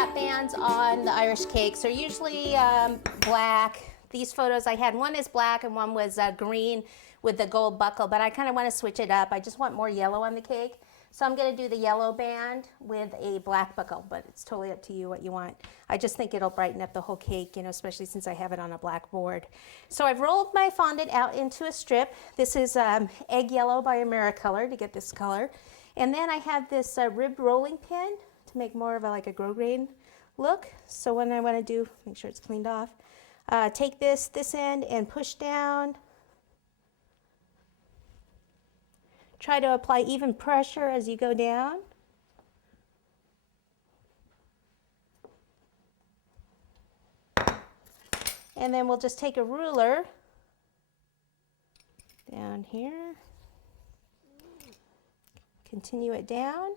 cap bands on the Irish cakes are usually black. These photos I had, one is black and one was green with the gold buckle, but I kind of want to switch it up. I just want more yellow on the cake. So I'm going to do the yellow band with a black buckle, but it's totally up to you what you want. I just think it'll brighten up the whole cake, you know, especially since I have it on a black board. So I've rolled my fondant out into a strip. This is egg yellow by Americolor to get this color. And then I have this ribbed rolling pin to make more of like a grosgrain look. So what I want to do, make sure it's cleaned off, take this end and push down. Try to apply even pressure as you go down. And then we'll just take a ruler down here, continue it down.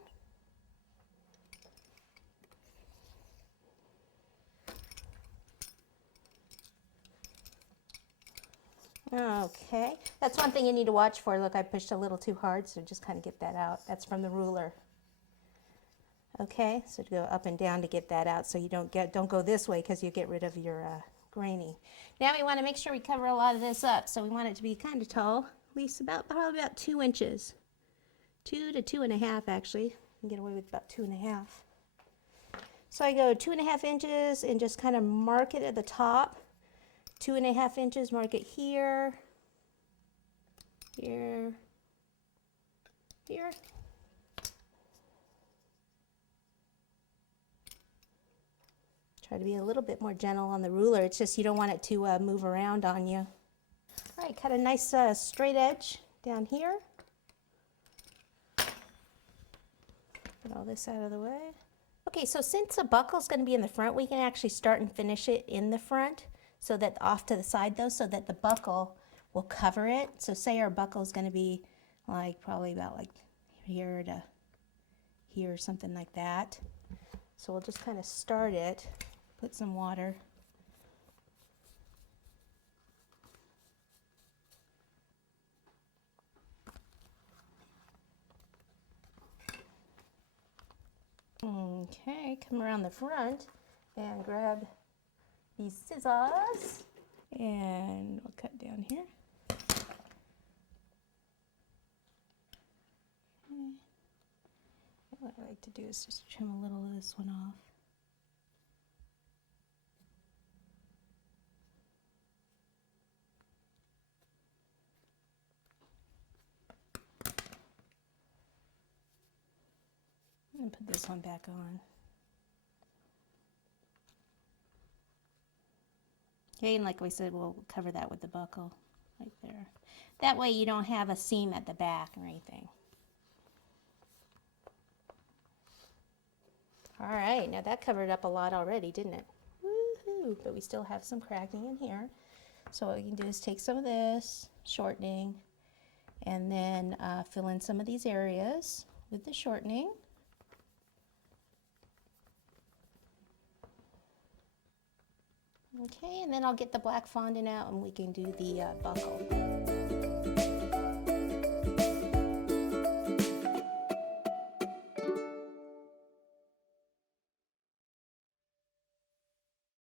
Okay, that's one thing you need to watch for. Look, I pushed a little too hard, so just kind of get that out. That's from the ruler. Okay, so to go up and down to get that out, so you don't go this way because you get rid of your graining. Now we want to make sure we cover a lot of this up, so we want it to be kind of tall, at least probably about 2 inches, 2 to 2.5 actually. You can get away with about 2.5. So I go 2.5 inches and just kind of mark it at the top. 2.5 inches, mark it here, here, here. Try to be a little bit more gentle on the ruler. It's just you don't want it to move around on you. All right, cut a nice straight edge down here. Get all this out of the way. Okay, so since the buckle is going to be in the front, we can actually start and finish it in the front. So that off to the side though, so that the buckle will cover it. So say our buckle is going to be like probably about like here to here, something like that. So we'll just kind of start it, put some water. Okay, come around the front and grab these scissors, and we'll cut down here. Okay. What I like to do is just trim a little of this one off. And put this one back on. Okay, and like we said, we'll cover that with the buckle right there. That way you don't have a seam at the back or anything. All right, now that covered up a lot already, didn't it? Woohoo! But we still have some cracking in here. So what we can do is take some of this shortening and then fill in some of these areas with the shortening. Okay, and then I'll get the black fondant out and we can do the buckle.